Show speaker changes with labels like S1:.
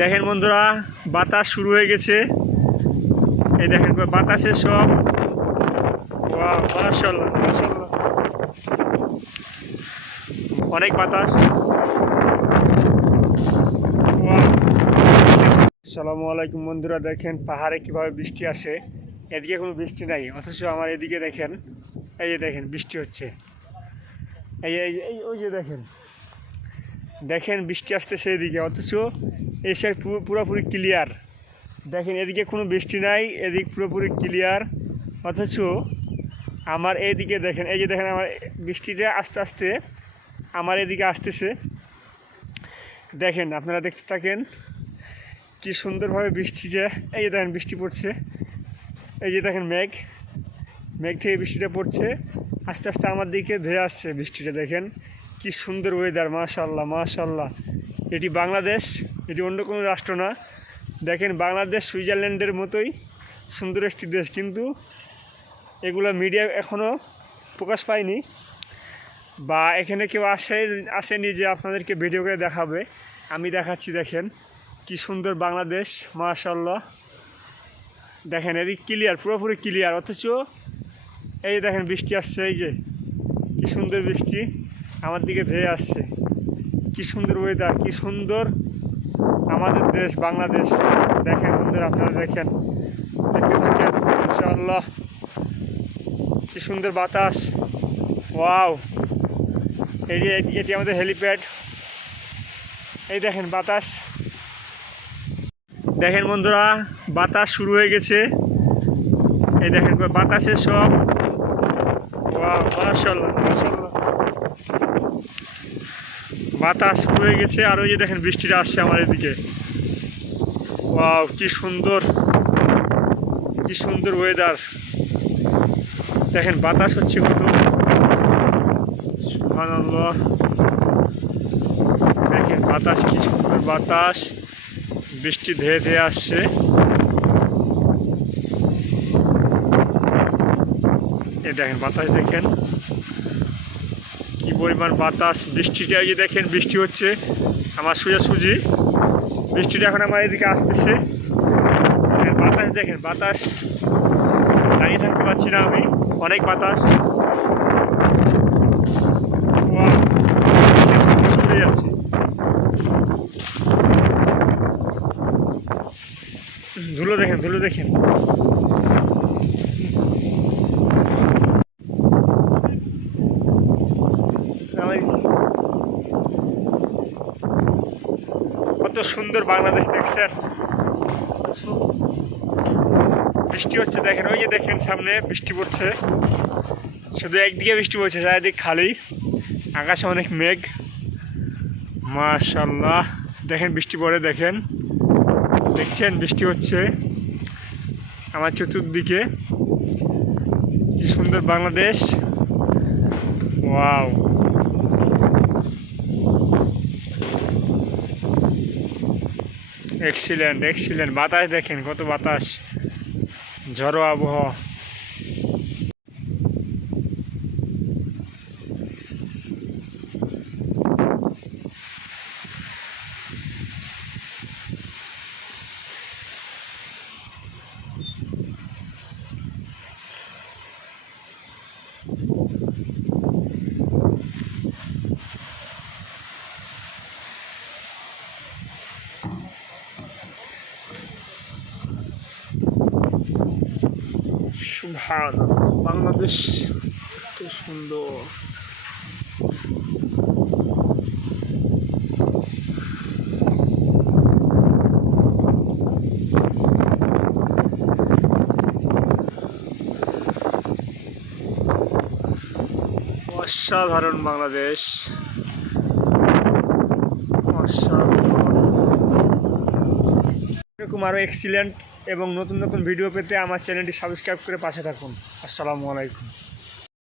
S1: দেখেন বন্ধুরা, বাতাস শুরু হয়ে গেছে। এই দেখেন, বাতাসের সব। অনেক বাতাস। আলাইকুম বন্ধুরা, দেখেন পাহাড়ে কীভাবে বৃষ্টি আসে। এদিকে কোনো বৃষ্টি নাই, অথচ আমার এদিকে দেখেন, এই যে দেখেন বৃষ্টি হচ্ছে। এই এই এই ওই যে দেখেন। দেখেন বৃষ্টি আসতেছে এদিকে, অথচ এই সাইড পুরো পুরোপুরি ক্লিয়ার দেখেন এদিকে কোনো বৃষ্টি নাই, এদিক পুরোপুরি ক্লিয়ার অথচ আমার এইদিকে দেখেন, এই যে দেখেন আমার বৃষ্টিটা আস্তে আস্তে আমার এদিকে আসতেছে। দেখেন, আপনারা দেখতে থাকেন কি সুন্দরভাবে বৃষ্টিটা, এই যে দেখেন বৃষ্টি পড়ছে, এই যে দেখেন মেঘ মেঘ থেকে বৃষ্টিটা পড়ছে, আস্তে আস্তে আমার দিকে ধেয়ে আসছে বৃষ্টিটা, দেখেন। কি সুন্দর ওয়েদার মাশাল্লাহ মাশাল্লাহ এটি বাংলাদেশ, এটি অন্য কোনো রাষ্ট্র না। দেখেন, বাংলাদেশ, সুইজারল্যান্ডের মতোই সুন্দর একটি দেশ, কিন্তু এগুলো মিডিয়া এখনও প্রকাশ পায়নি। বা এখানে কেউ আসে, আসেনি যে আপনাদেরকে ভিডিও করে দেখাবে। আমি দেখাচ্ছি, দেখেন, কি সুন্দর বাংলাদেশ মাশাল্লাহ দেখেন, এদিক ক্লিয়ার পুরোপুরি ক্লিয়ার অথচ এই দেখেন বৃষ্টি আসছে, এই যে, কি সুন্দর বৃষ্টি। আমার দিকে ধেয়ে আসছে। কি সুন্দর ওয়েদার কি সুন্দর আমাদের দেশ, বাংলাদেশ। দেখেন বন্ধুরা, আপনারা দেখেন, দেখতে থাকেন, ইনশাআল্লাহ। কি সুন্দর বাতাস। ওয়াও। এই এটি এটি আমাদের হেলিপ্যাড এই দেখেন বাতাস। দেখেন বন্ধুরা, বাতাস শুরু হয়ে গেছে। এই দেখেন বাতাসের সব। ওয়াও, মাশাআল্লাহ মাশাআল্লাহ। বাতাস হয়ে গেছে আর ওই যে দেখেন বৃষ্টিটা আসছে আমার এদিকে। কি সুন্দর। কি সুন্দর ওয়েদার দেখেন, বাতাস হচ্ছে কত। দেখেন, বাতাস, কি সুন্দর বাতাস। বৃষ্টি ধেয়ে ধেয়ে আসছে। এ দেখেন, বাতাস দেখেন। কি পরিমাণ বাতাস, বৃষ্টিটা যে দেখেন, বৃষ্টি হচ্ছে। আমার সোজাসুজি বৃষ্টিটা এখন আমার এদিকে আসতেছে। বাতাস, দেখেন বাতাস। দাঁড়িয়ে থাকতে পারছি না আমি। অনেক বাতাস। ধুলো দেখেন ধুলো দেখেন আমার- কত সুন্দর বাংলাদেশ দেখছেন। বৃষ্টি হচ্ছে দেখেন, ওই যে দেখেন সামনে বৃষ্টি পড়ছে। শুধু একদিকে বৃষ্টি পড়ছে, চারিদিক খালি। আকাশে অনেক মেঘ। মাশাল্লাহ দেখেন বৃষ্টি পড়ে, দেখেন। দেখছেন, বৃষ্টি হচ্ছে আমার চতুর্দিকে। কি সুন্দর বাংলাদেশ। ওয়াও। এক্সিলেন্ট এক্সিলেন্ট বাতাস দেখেন কত বাতাস। ঝড়ো আবহাওয়া। সুভান বাংলাদেশ এত সুন্দর। অসাধারণ বাংলাদেশ। অসাধারণ। এরকম আরও এক্সিলেন্ট এবং নতুন নতুন ভিডিও পেতে আমার চ্যানেলটি সাবস্ক্রাইব করে পাশে থাকুন। আসসালামু আলাইকুম।